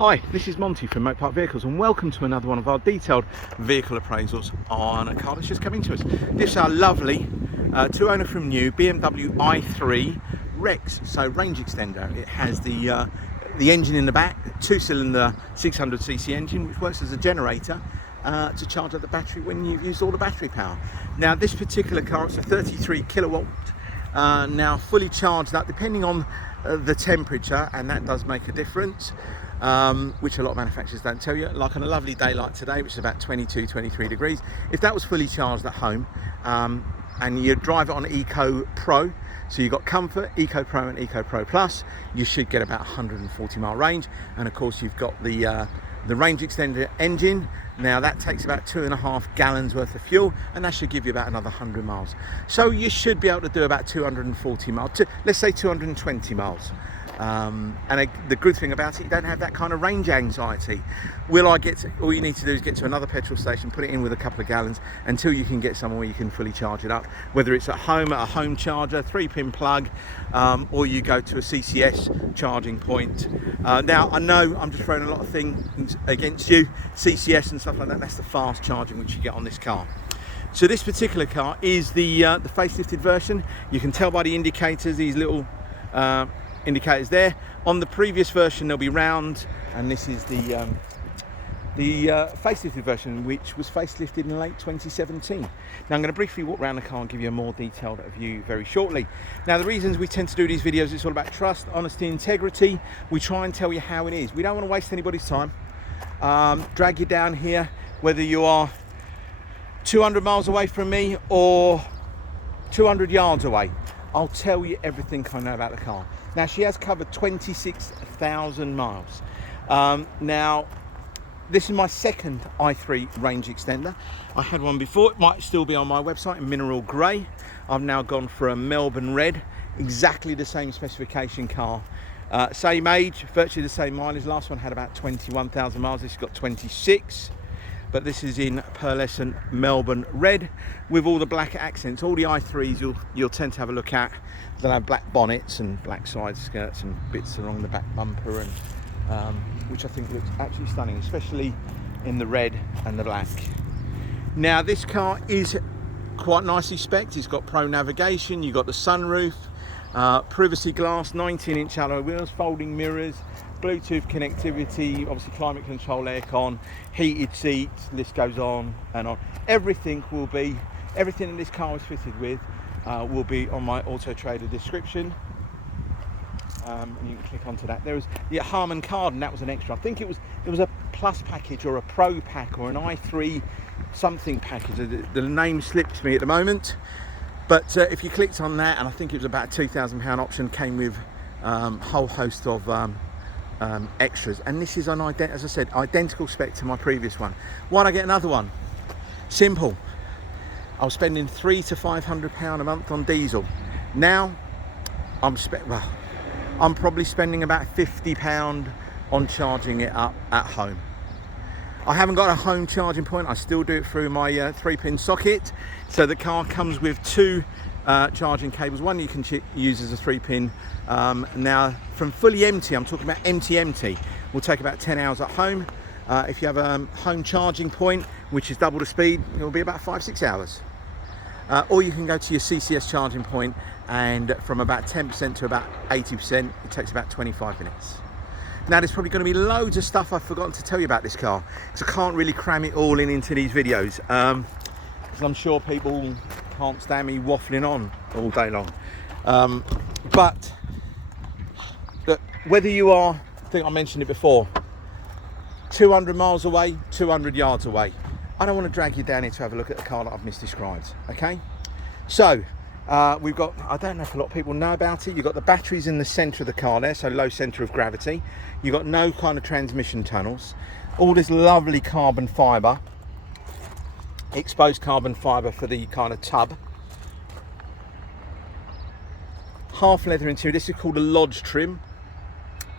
Hi, this is Monty from Motor Park Vehicles and welcome to another one of our detailed vehicle appraisals on a car that's just coming to us. This is our lovely two owner from new BMW i3 Rex, so range extender. It has the engine in the back, two-cylinder 600cc engine which works as a generator to charge up the battery when you've used all the battery power. Now this particular car, it's a 33 kilowatt, now fully charged up depending on the temperature, and that does make a difference. Which a lot of manufacturers don't tell you. Like on a lovely day like today, which is about 22-23 degrees, if that was fully charged at home and you drive it on Eco Pro, so you've got Comfort, Eco Pro and Eco Pro Plus, you should get about 140 mile range. And of course you've got the range extender engine. Now that takes about 2.5 gallons worth of fuel, and that should give you about another 100 miles. So you should be able to do about 240 miles, let's say 220 miles. The good thing about it, you don't have that kind of range anxiety. All you need to do is get to another petrol station, put it in with a couple of gallons until you can get somewhere where you can fully charge it up, whether it's at home, at a home charger, 3-pin plug, or you go to a CCS charging point. Now I know I'm just throwing a lot of things against you, CCS and stuff like that, that's the fast charging which you get on this car. So this particular car is the facelifted version. You can tell by the indicators, these little indicators there. On the previous version they'll be round, and this is the facelifted version, which was facelifted in late 2017. Now I'm going to briefly walk around the car and give you a more detailed view very shortly. Now the reasons we tend to do these videos, it's all about trust, honesty, integrity. We try and tell you how it is. We don't want to waste anybody's time, drag you down here, whether you are 200 miles away from me or 200 yards away. I'll tell you everything I know about the car. Now she has covered 26,000 miles. Now this is my second i3 range extender. I had one before, it might still be on my website in mineral grey. I've now gone for a Melbourne red, exactly the same specification car. Same age, virtually the same mileage. Last one had about 21,000 miles, this has got 26. But this is in pearlescent Melbourne red with all the black accents. All the i3s you'll tend to have a look at, they'll have black bonnets and black side skirts and bits along the back bumper, and which I think looks absolutely stunning, especially in the red and the black. Now this car is quite nicely spec'd. It's got pro navigation, you've got the sunroof, privacy glass, 19-inch alloy wheels, folding mirrors, Bluetooth connectivity, obviously climate control, aircon, heated seats, list goes on and on. Everything that this car is fitted with will be on my Auto Trader description. And you can click onto that. There was the Harman Kardon, that was an extra. I think it was a plus package or a pro pack or an i3 something package. The name slips me at the moment. But if you clicked on that, and I think it was about a £2,000 option, came with a whole host of extras, and this is on, as I said, identical spec to my previous one. Why'd I get another one? Simple. I was spending £300 to £500 a month on diesel. Now I'm probably spending about £50 on charging it up at home. I haven't got a home charging point. I still do it through my 3-pin socket. So the car comes with two charging cables. One you can use as a 3-pin. Now from fully empty, I'm talking about empty, will take about 10 hours at home. If you have a home charging point, which is double the speed, it will be about 5-6 hours. Or you can go to your CCS charging point, and from about 10% to about 80%, it takes about 25 minutes. Now there's probably going to be loads of stuff I've forgotten to tell you about this car, because I can't really cram it all into these videos, because I'm sure people can't stand me waffling on all day long. But look, whether you are, I think I mentioned it before, 200 miles away, 200 yards away, I don't want to drag you down here to have a look at the car that I've misdescribed. Okay, so we've got, I don't know if a lot of people know about it, you've got the batteries in the centre of the car there, so low centre of gravity. You've got no kind of transmission tunnels, all this lovely carbon fibre, exposed carbon fibre for the kind of tub, half leather interior. This is called a lodge trim.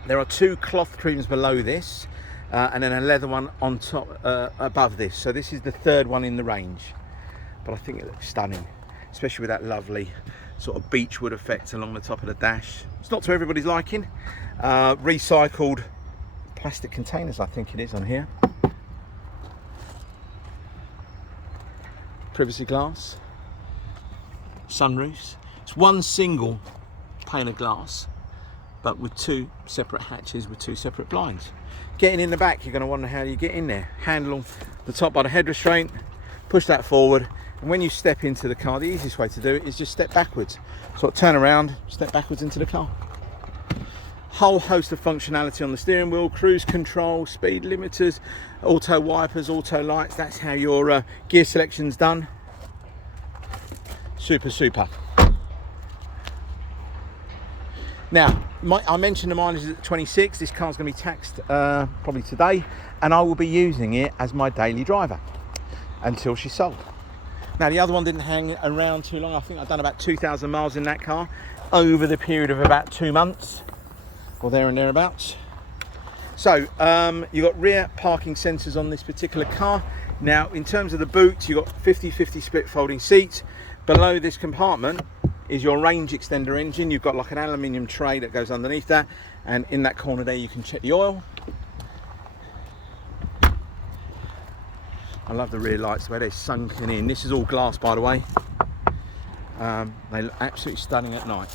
There are two cloth trims below this, and then a leather one on top above this. So this is the third one in the range, but I think it looks stunning, especially with that lovely sort of beechwood effect along the top of the dash. It's not to everybody's liking. Recycled plastic containers, I think it is, on here. Privacy glass, sunroofs. It's one single pane of glass, but with two separate hatches with two separate blinds. Getting in the back, you're going to wonder how you get in there. Handle on the top by the head restraint, push that forward, and when you step into the car, the easiest way to do it is just step backwards. Sort of turn around, step backwards into the car. Whole host of functionality on the steering wheel, cruise control, speed limiters, auto wipers, auto lights. That's how your gear selection's done. Super. Now, I mentioned the mileage is at 26. This car's going to be taxed probably today, and I will be using it as my daily driver until she's sold. Now, the other one didn't hang around too long. I think I've done about 2,000 miles in that car over the period of about 2 months, or there and thereabouts. So you've got rear parking sensors on this particular car. Now, in terms of the boot, you've got 50-50 split folding seats. Below this compartment is your range extender engine. You've got like an aluminium tray that goes underneath that, and in that corner there you can check the oil. I love the rear lights, the way they're sunken in. This is all glass, by the way. They look absolutely stunning at night.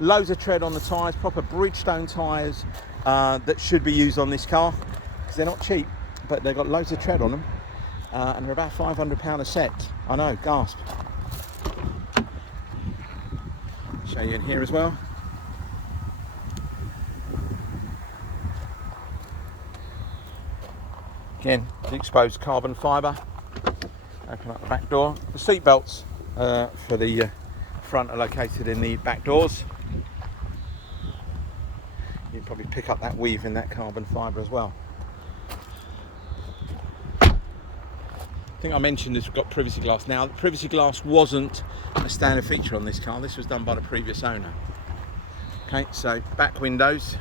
Loads of tread on the tyres, proper Bridgestone tyres that should be used on this car, because they're not cheap, but they've got loads of tread on them, and they're about £500 a set. I know, gasp. Show you in here as well. Again, the exposed carbon fibre. Open up the back door. The seat belts for the front are located in the back doors. You can probably pick up that weave in that carbon fibre as well. I think I mentioned it's got privacy glass. Now, the privacy glass wasn't a standard feature on this car. This was done by the previous owner. Okay, so back windows,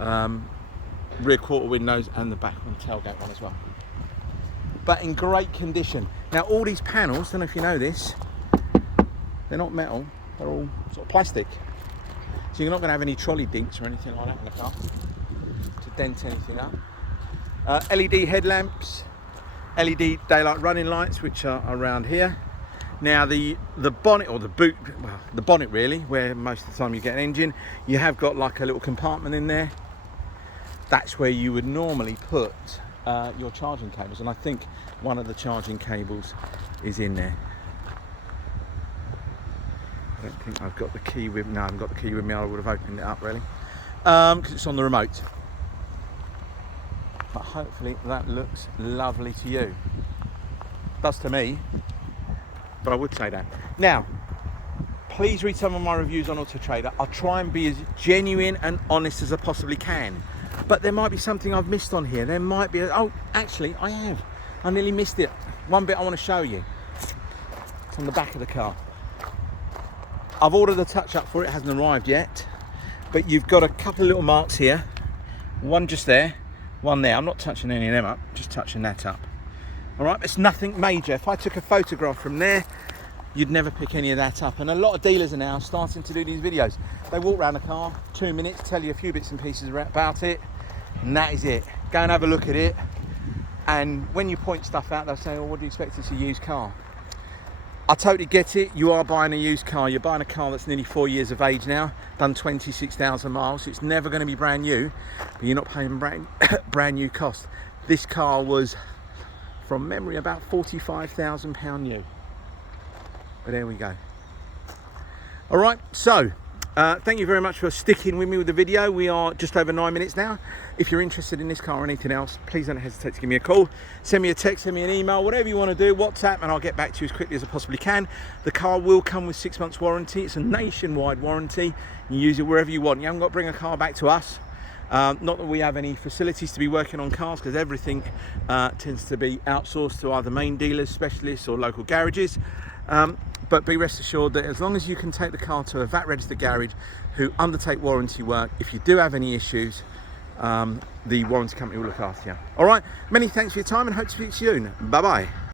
rear quarter windows, and the back one, tailgate one as well. But in great condition. Now, all these panels, I don't know if you know this, they're not metal, they're all sort of plastic. So you're not going to have any trolley dinks or anything like that in the car to dent anything up. LED headlamps, LED daylight running lights, which are around here. Now the bonnet, or the boot, well, the bonnet really, where most of the time you get an engine, you have got like a little compartment in there. That's where you would normally put your charging cables, and I think one of the charging cables is in there. I don't think I've got the key with me. No, I haven't got the key with me. I would have opened it up really, because it's on the remote. But hopefully that looks lovely to you. It does to me, but I would say that. Now, please read some of my reviews on Auto Trader. I'll try and be as genuine and honest as I possibly can. But there might be something I've missed on here. There might be oh, actually I have. I nearly missed it. One bit I want to show you. It's on the back of the car. I've ordered a touch-up for it. It hasn't arrived yet. But you've got a couple of little marks here. One just there, one there. I'm not touching any of them up, just touching that up. All right, it's nothing major. If I took a photograph from there, you'd never pick any of that up. And a lot of dealers are now starting to do these videos. They walk around the car, 2 minutes, tell you a few bits and pieces about it, and that is it. Go and have a look at it. And when you point stuff out, they'll say, oh, what do you expect? It's a used car. I totally get it. You are buying a used car. You're buying a car that's nearly 4 years of age now, done 26,000 miles. So it's never going to be brand new, but you're not paying brand new cost. This car was, from memory, about £45,000 new. But there we go. All right, so thank you very much for sticking with me with the video. We are just over 9 minutes now. If you're interested in this car or anything else, please don't hesitate to give me a call, send me a text, send me an email, whatever you want to do, WhatsApp, and I'll get back to you as quickly as I possibly can. The car will come with 6 months warranty. It's a nationwide warranty. You use it wherever you want. You haven't got to bring a car back to us. Not that we have any facilities to be working on cars, because everything tends to be outsourced to either main dealers, specialists, or local garages. But be rest assured that as long as you can take the car to a VAT registered garage who undertake warranty work, if you do have any issues, the warranty company will look after you. All right, many thanks for your time and hope to speak to you soon. Bye bye.